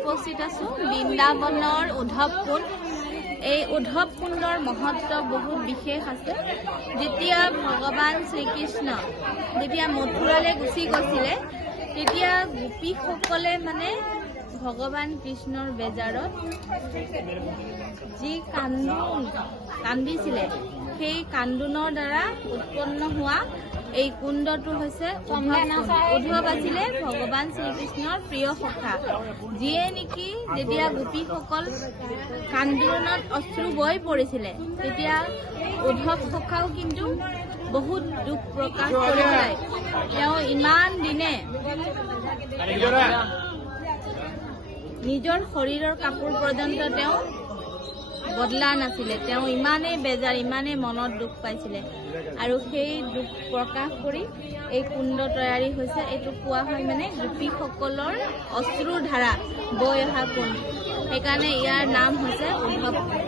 উপস্থিত আছো বৃন্দাবনৰ উদ্ধৱ কুণ্ড। এই উদ্ধৱ কুণ্ডৰ মহত্ব বহুত বিশেষ আছে। যেতিয়া ভগৱান শ্ৰীকৃষ্ণ যেতিয়া মথুৰালৈ গুচি গৈছিলে তেতিয়া গোপীসকলে মানে ভগৱান কৃষ্ণৰ বেজাৰত যি কান্দিছিলে সেই কান্দোনৰ দ্বাৰা উৎপন্ন হোৱা এই কুণ্ডটো হৈছে উদ্ধৱ আছিলে ভগৱান শ্ৰীকৃষ্ণৰ প্ৰিয় সখা, যিয়ে নেকি যেতিয়া গোপীসকল কান্দোনত অশ্ৰু বৈ পৰিছিলে তেতিয়া উদ্ধৱ সখাও কিন্তু বহুত দুখ প্ৰকাশ কৰি পেলাই তেওঁ ইমান দিনে নিজৰ শৰীৰৰ কাপোৰ পৰ্যন্ত তেওঁ বদলা নাছিলে। তেওঁ ইমানেই বেজাৰ, ইমানেই মনত দুখ পাইছিলে আৰু সেই দুখ প্ৰকাশ কৰি এই কুণ্ড তৈয়াৰী হৈছে। এইটো কোৱা হয় মানে গোপীসকলৰ অশ্ৰুৰ ধাৰা বৈ অহা কুণ্ড, সেইকাৰণে ইয়াৰ নাম হৈছে উদ্ধৱ কুণ্ড।